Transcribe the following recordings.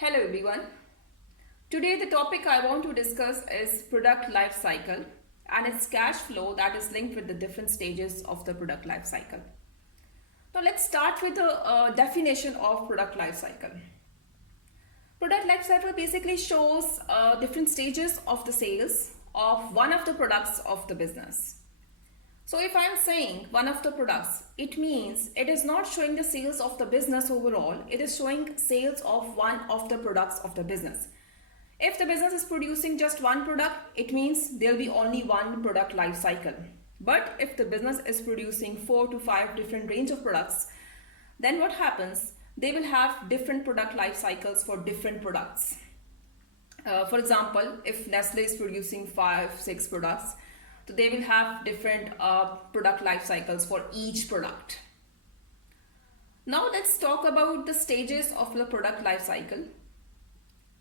Hello everyone. Today the topic I want to discuss is product life cycle and its cash flow that is linked with the different stages of the product life cycle. Now let's start with the definition of product life cycle. Product life cycle basically shows different stages of the sales of one of the products of the business. So if I'm saying one of the products, it means it is not showing the sales of the business overall, it is showing sales of one of the products of the business. If the business is producing just one product, it means there will be only one product life cycle. But if the business is producing 4 to 5 different range of products, then what happens? They will have different product life cycles for different products. For example, if Nestle is producing 5-6 products, so they will have different product life cycles for each product. Now let's talk about the stages of the product life cycle.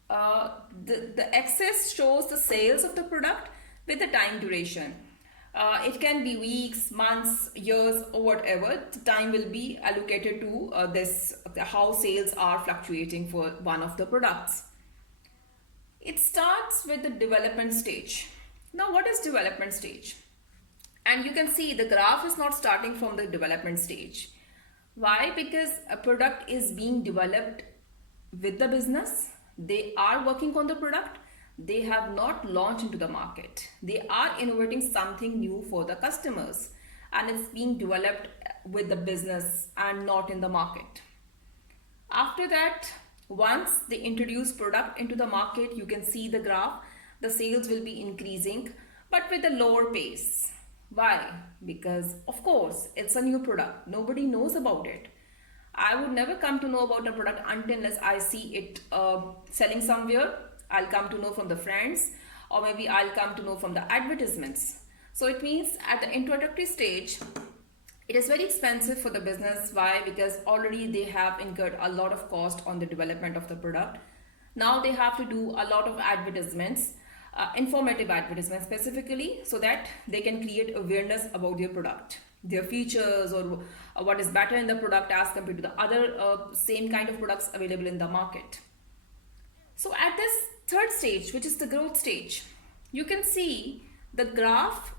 The axis shows the sales of the product with the time duration. It can be weeks, months, years, or whatever. The time will be allocated to how sales are fluctuating for one of the products. It starts with the development stage. Now what is development stage? And you can see the graph is not starting from the development stage. Why? Because a product is being developed with the business. They are working on the product. They have not launched into the market. They are innovating something new for the customers, and it's being developed with the business and not in the market. After that, once they introduce product into the market, you can see the graph, the sales will be increasing, but with a lower pace. Why? Because of course it's a new product. Nobody knows about it. I would never come to know about a product unless I see it selling somewhere. I'll come to know from the friends, or maybe I'll come to know from the advertisements. So it means at the introductory stage, it is very expensive for the business. Why? Because already they have incurred a lot of cost on the development of the product. Now they have to do a lot of advertisements, informative advertisements specifically, so that they can create awareness about their product, their features, or what is better in the product as compared to the other same kind of products available in the market. So at this third stage, which is the growth stage, you can see the graph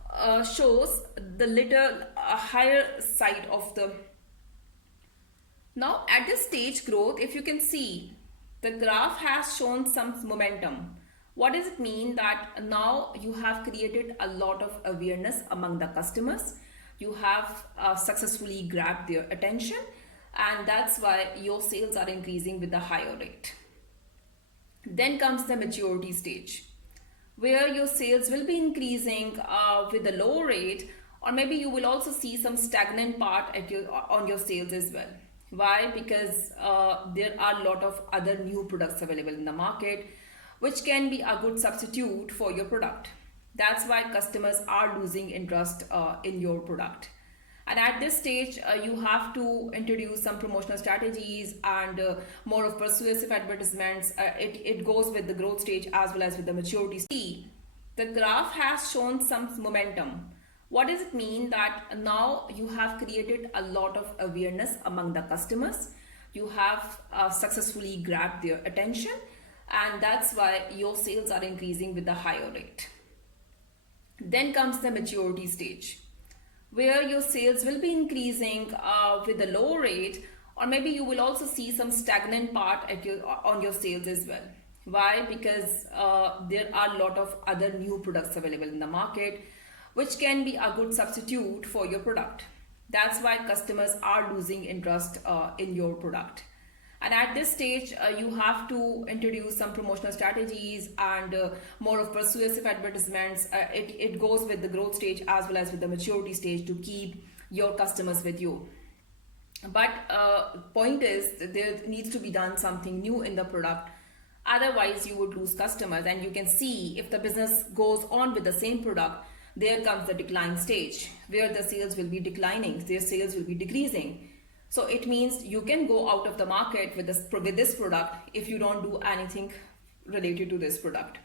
shows the little higher side of the. Now at this stage growth, if you can see, the graph has shown some momentum. What does it mean? That now you have created a lot of awareness among the customers. You have successfully grabbed their attention, and that's why your sales are increasing with a higher rate. Then comes the maturity stage, where your sales will be increasing with a low rate, or maybe you will also see some stagnant part on your sales as well. Why? Because there are a lot of other new products available in the market, which can be a good substitute for your product. That's why customers are losing interest in your product. And at this stage, you have to introduce some promotional strategies and more of persuasive advertisements. It goes with the growth stage as well as with the maturity stage. The graph has shown some momentum. What does it mean? That now you have created a lot of awareness among the customers. You have successfully grabbed their attention, and that's why your sales are increasing with a higher rate. Then comes the maturity stage, where your sales will be increasing with a low rate, or maybe you will also see some stagnant part on your sales as well. Why? Because there are a lot of other new products available in the market, which can be a good substitute for your product. That's why customers are losing interest in your product. And at this stage, you have to introduce some promotional strategies and more of persuasive advertisements. It goes with the growth stage as well as with the maturity stage to keep your customers with you. But point is, there needs to be done something new in the product. Otherwise, you would lose customers. And you can see if the business goes on with the same product, there comes the decline stage, where the sales will be declining, their sales will be decreasing. So it means you can go out of the market with this product if you don't do anything related to this product.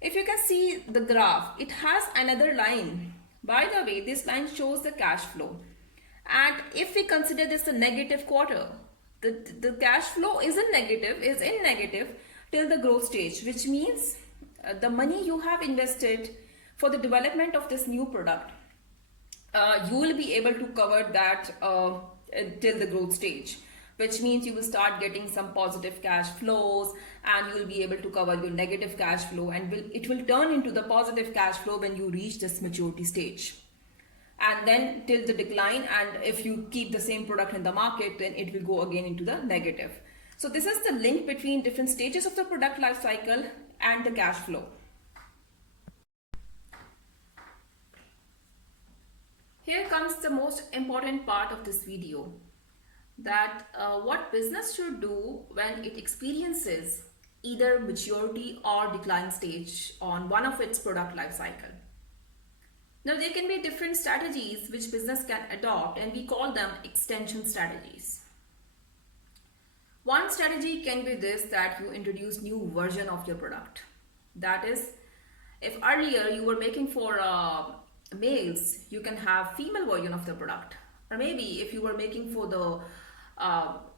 If you can see the graph, it has another line. By the way, this line shows the cash flow. And if we consider this a negative quarter, the cash flow is in negative till the growth stage, which means the money you have invested for the development of this new product, you will be able to cover that till the growth stage, which means you will start getting some positive cash flows, and you will be able to cover your negative cash flow, and it will turn into the positive cash flow when you reach this maturity stage. And then till the decline, and if you keep the same product in the market, then it will go again into the negative. So this is the link between different stages of the product life cycle and the cash flow. Here comes the most important part of this video, that what business should do when it experiences either maturity or decline stage on one of its product life cycle. Now, there can be different strategies which business can adopt, and we call them extension strategies. One strategy can be this, that you introduce new version of your product. That is, if earlier you were making for males, you can have female version of the product. Or maybe if you were making for the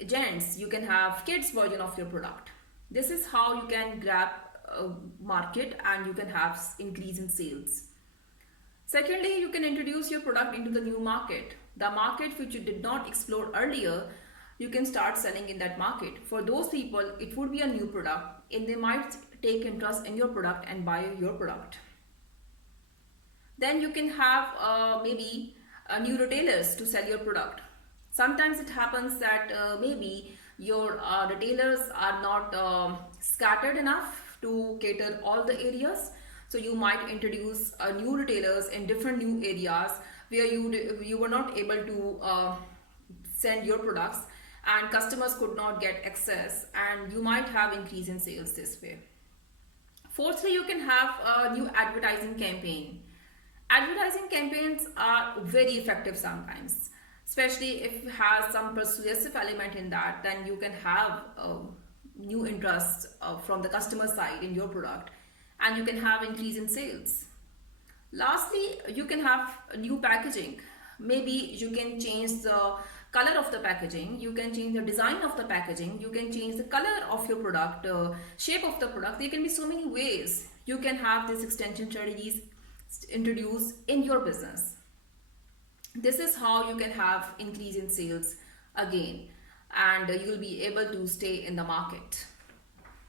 gents, you can have kids version of your product. This is how you can grab a market and you can have increase in sales. Secondly, you can introduce your product into the new market. The market which you did not explore earlier, you can start selling in that market. For those people, it would be a new product and they might take interest in your product and buy your product. Then you can have maybe new retailers to sell your product. Sometimes it happens that maybe your retailers are not scattered enough to cater all the areas. So you might introduce new retailers in different new areas where you were not able to send your products, and customers could not get access, and you might have increase in sales this way. Fourthly, you can have a new advertising campaign. Advertising campaigns are very effective sometimes, especially if it has some persuasive element in that. Then you can have new interest from the customer side in your product, and you can have increase in sales. Lastly, you can have new packaging. Maybe you can change the color of the packaging, you can change the design of the packaging, you can change the color of your product, shape of the product. There can be so many ways you can have these extension strategies introduced in your business. This is how you can have increase in sales again, and you will be able to stay in the market.